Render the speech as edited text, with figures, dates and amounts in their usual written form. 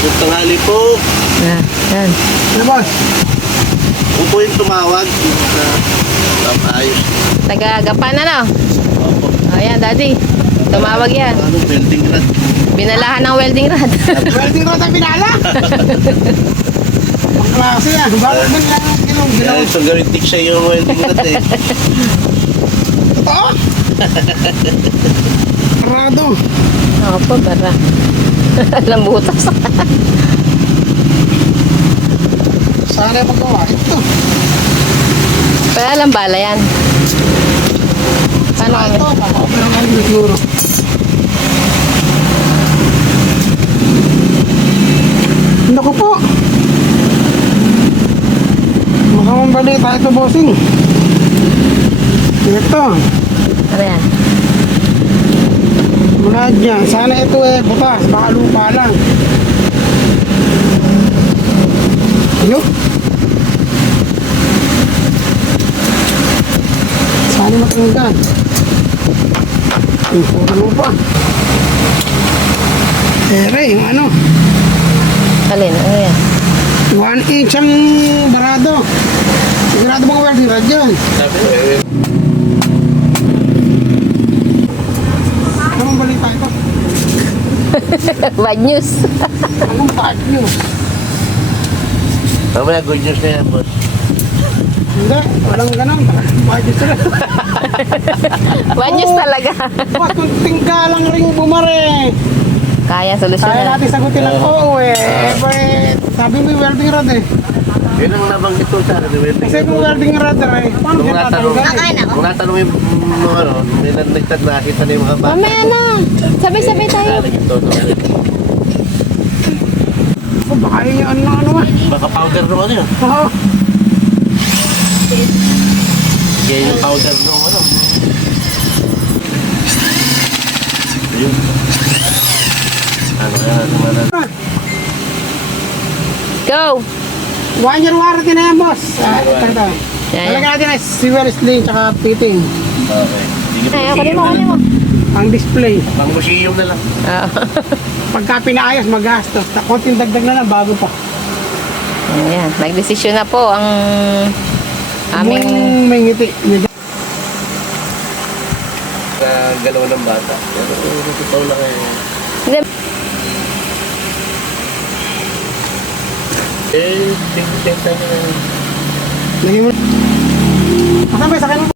Good tanghali po. Yan. Ano boss? Kung po yung tumawag, ayos. Taga-gapan na, no? Opo. Ayan, daddy. Tumawag yan. Ano, building rod. Binalahan ng welding rod. Welding rod ang pinala. Ang klase yan. Bakit ba nila yung ginaw? Kaya ito garantik siya yung welding rod eh. Totoo? Rado. Opo, bara. Alam butas. Sana magawa ito. Pero alam bala yan. Paano Saka kami? ito, papaperang kami siguro. Naku po. Mukhang balita ito, bossing. Ito. Ano yan? Mula dyan. Sana ito butas. Baka lupa lang. Ano? Sana matanggal. Puro lupa. Yung ano? Alin? Ano yan? 1 inch ang barado. Sigurado mga welding rod dyan. Sabi ko eh. Anong balita ito? Bad news. Anong bad news? Mamaya good news na yan, boss. Hindi, walang ganun. Bad news sila. Bad news talaga. Mas kung tinggalang ring bumare. Kaya Kaya solusyonan. natin sagutin ang oo sabi mo yung welding rod eh. Yun ang nabanggit ko sa akin. Kasi kung welding rod paano Nung siya natanong, tatanggal? nung natanong yung ano, may nagtag nakita na yung mga bata. Mamaya na. Sabay-sabay tayo. Lalagyan to, Oh, baka yun yung ano ba? Baka powder nung ano yun. Oo. Kaya yung powder nung ano. Yun. Ano kaya naman. Go! 1 year warranty na yan, boss. Ito. Yan, Talaga yan. natin ay sewer sling tsaka fitting. Okay. Ay, kunin mo, kunin mo. Ang display. Pang museum na lang. Oo. Pagka pinaayos, magastos. Konting dagdag na lang, bago pa. Ayan, nagdesisyon na po ang aming... May ngiti. Sa galaw ng bata. Pero totoo lang eh. Hindi. Eh, tingin tayo na. Lagyan mo. Kasama sa akin.